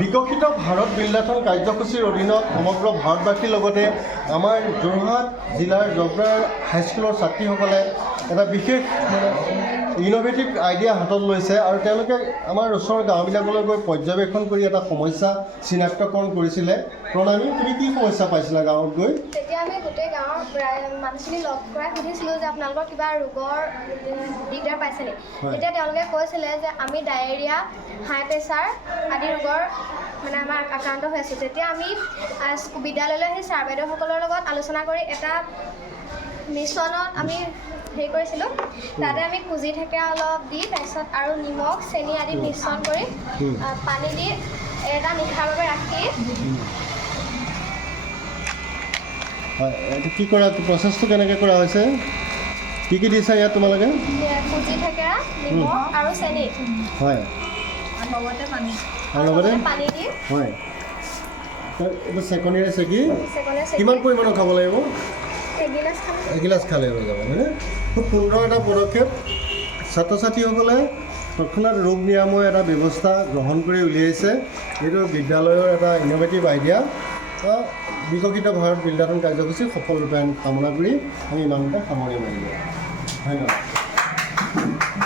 বিকশিত ভাৰত বিল্ডাথন কাৰ্যসূচীৰ অধীনত সমগ্ৰ ভাৰতবাসীৰ লগতে আমাৰ যোৰহাট জিলাৰ জবৰা হাইস্কুলৰ ছাত্ৰীসকলে এটা বিশেষ ইনোভেটিভ আইডিয়া হাতত লৈছে আৰু তেওঁলোকে আমাৰ ওচৰৰ গাঁওবিলাকলৈ গৈ পৰ্যবেক্ষণ কৰি এটা সমস্যা চিনাক্তকৰণ কৰিছিলে। প্ৰণামী, তুমি কি সমস্যা পাইছিলা গাঁৱত গৈ? তেতিয়া আমি গোটেই গাঁৱৰ প্ৰায় মানুহখিনি লগ কৰাই সুধিছিলোঁ যে আপোনালোকৰ কিবা ৰোগৰ দিগদাৰ পাইছে নেকি। তেতিয়া তেওঁলোকে কৈছিলে যে আমি ডায়েৰিয়া, হাই প্ৰেছাৰ আদি ৰোগৰ আমাৰ আক্ৰান্ত হৈ আছোঁ। তেতিয়া আমি বিদ্যালয়লৈ আহি ছাৰ বাইদেউসকলৰ লগত আলোচনা কৰি এটা মিশ্ৰণত আমি হেৰি কৰিছিলোঁ। তাতে আমি কুজি ঠেকেৰা অলপ দি তাৰপিছত আৰু নিমখ, চেনি আদি মিশ্ৰণ কৰি পানী দি এটা নিশাৰ বাবে ৰাখি হয়, এইটো কি কৰা প্ৰচেছটো কেনেকৈ কৰা হৈছে? কি কি দিছা ইয়াত তোমালোকে? কুজি ঠেকেৰা, নিমখ আৰু চেনি, হয়, আৰু লগতে পানী দি হয়। এইটো চেকনিৰে চেকি চেকনিৰে কিমান পৰিমাণৰ খাব লাগিব? এগিলাচ খালে হৈ যাব, হয়নে? খুব সুন্দৰ এটা পদক্ষেপ। ছাত্ৰ ছাত্ৰীসকলে তৎক্ষণাত ৰোগ নিৰাময় এটা ব্যৱস্থা গ্ৰহণ কৰি উলিয়াইছে। এইটো বিদ্যালয়ৰ এটা ইনোভেটিভ আইডিয়া। বিকশিত ভাৰত বিল্ডাথন কাৰ্যসূচী সফল ৰূপায়ণ কামনা কৰি আমি ইমানতে সামৰণি মাৰিলোঁ। ধন্যবাদ।